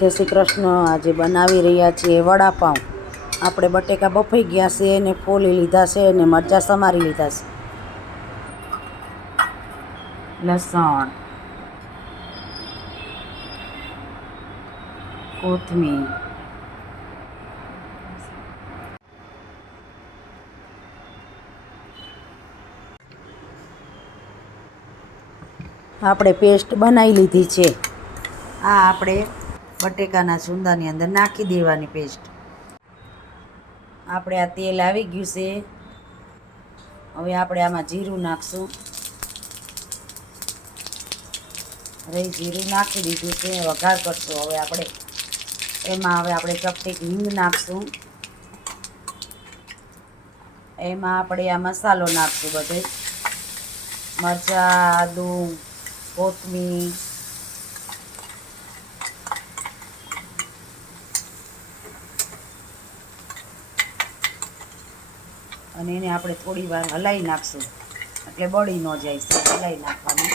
જય શ્રી કૃષ્ણ। આજે બનાવી રહ્યા છીએ વડાપાઉં। આપણે બટેકા બફાઈ ગયા છે અને ફોલી લીધા છે અને મરચાં સમારી લીધા છે, લસણ, કોથમીર, આપણે પેસ્ટ બનાવી લીધી છે। આ આપણે બટેકાના ચૂંદાની અંદર નાખી દેવાની પેસ્ટ। આપણે આ તેલ આવી ગયું છે, હવે આપણે આમાં જીરું નાખશું। જીરું નાખી દીધું છે, વઘાર કરશું। હવે આપણે ચપટી હિંગ નાખશું। એમાં આપણે આ મસાલો નાખશું, બધે મરચાં, આદું, કોથમીર, અને એને આપણે થોડી વાર હલાવી નાખશું, એટલે બળી ન જાય છે। હલાવી નાખવાનું,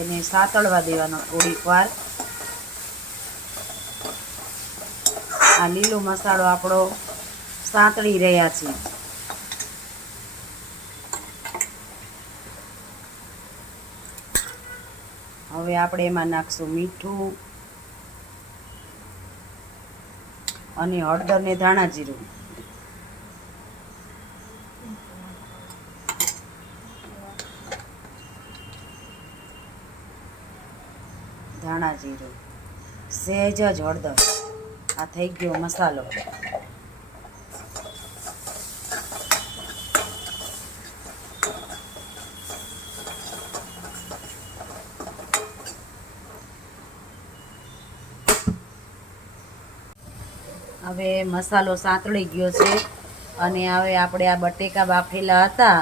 એને સાતળવા દેવાનો થોડીક વાર। આ લીલો મસાલો આપણો સાતળી રહ્યા છીએ। હવે આપણે એમાં નાખશું મીઠું અને હળદર ને ધાણા જીરું। સહેજ જ હળદર। આ થઈ ગયો મસાલો। હવે મસાલો સાતળી ગયો છે અને હવે આપણે આ બટેકા બાફેલા હતા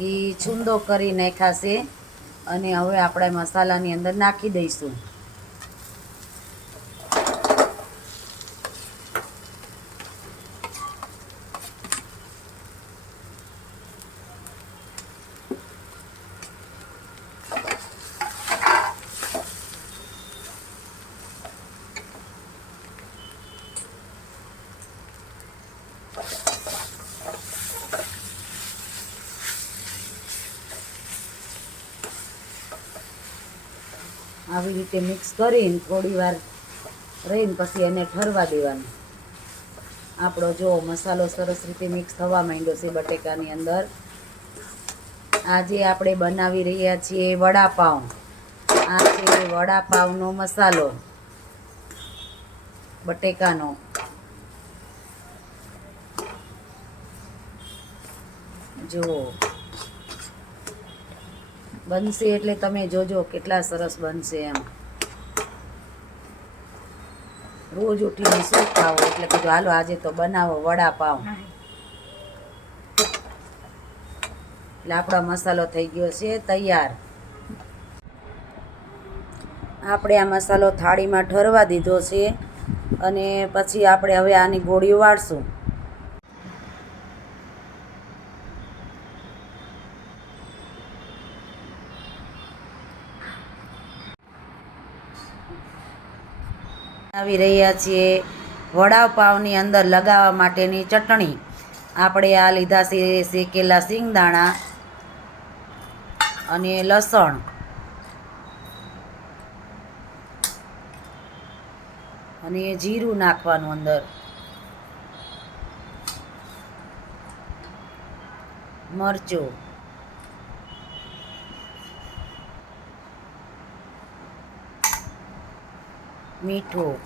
એ છૂંદો કરી નાખ્યા છે અને હવે આપણે મસાલાની અંદર નાખી દઈશું। આવી રીતે મિક્સ કરીને થોડી વાર રહીને પછી એને ઠરવા દેવાનું। આપણો જો મસાલો સરસ રીતે મિક્સ થવા માંડ્યો છે બટેકાની અંદર। આજે આપણે બનાવી રહ્યા છીએ વડાપાઉં। આ છે વડાપાઉંનો મસાલો બટેકાનો। જુઓ, બનશે એટલે તમે જોજો કેટલા સરસ બનશે એમ। રોજ ઉઠીને શું ખાવું, એટલે કીધું હાલો આજે તો બનાવો વડાપાઉં। એટલે આપણો મસાલો થઈ ગયો છે તૈયાર। આપણે આ મસાલો થાળીમાં ઠરવા દીધો છે અને પછી આપણે હવે આની ગોળીઓ વાળશું। આવી રહ્યા છીએ વડાપાઉંની અંદર લગાવવા માટેની ચટણી। આપણે આ લીધા છે શેકેલા સિંગદાણા અને લસણ, અને જીરું નાખવાનું અંદર, મરચું, મીઠું,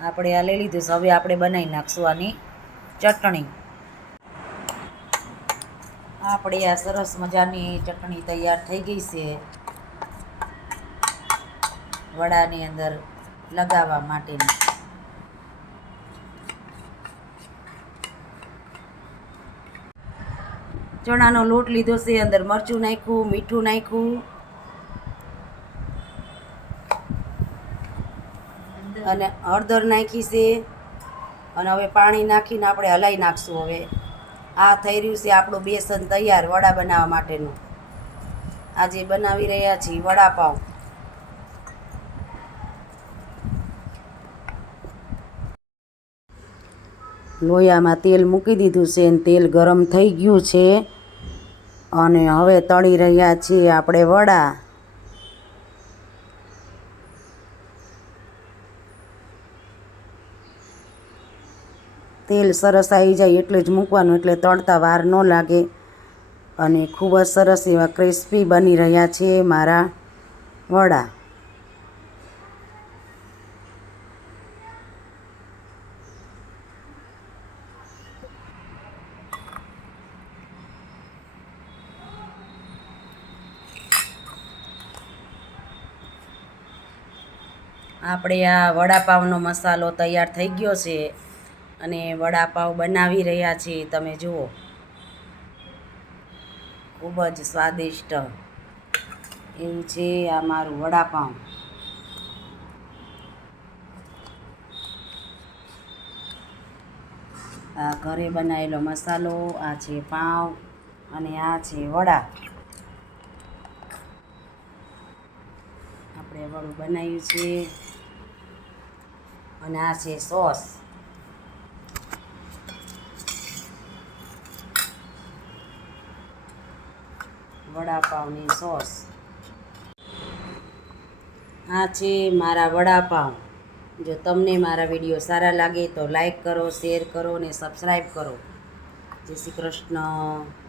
આપણે આ લઈ લીધું છે। હવે આપણે બનાવી નાખશું આની ચટણી। આપણે આ સરસ મજાની ચટણી તૈયાર થઈ ગઈ છે વડાની અંદર લગાવવા માટેની। ચણાનો લોટ લીધો છે, અંદર મરચું નાખ્યું, મીઠું નાખ્યું અને હળદર નાખી છે। અને હવે પાણી નાખીને આપણે હલાવી નાખશું. હવે આ થઈ રહ્યું છે આપણું બેસન તૈયાર વડા બનાવવા માટેનું. આજે બનાવી રહ્યા છીએ વડાપાઉં. લોયામાં તેલ મૂકી દીધું છે અને તેલ ગરમ થઈ ગયું છે અને હવે તળી રહ્યા છીએ આપણે વડા. તેલ સરસ આવી જાય એટલે જ મૂકવાનું, એટલે તળતા વાર ન લાગે. અને ખૂબ જ સરસ એવા ક્રિસ્પી બની રહ્યા છે મારા વડા. આપણે આ વડાપાવનો મસાલો તૈયાર થઈ ગયો છે અને વડાપાવ બનાવી રહ્યા છીએ. તમે જુઓ, ખૂબ જ સ્વાદિષ્ટ એવું છે આ મારું વડાપાવ. આ ઘરે બનાવેલો મસાલો, આ છે પાવ અને આ છે વડા. આપણે વડું બનાવ્યું છે અને આ છે સોસ. વડાપાવની સોસ. આ છે મારા વડાપાવ. જો તમને મારા વિડીયો સારા લાગે તો લાઈક કરો, શેર કરો અને સબસ્ક્રાઈબ કરો. જય શ્રી કૃષ્ણ.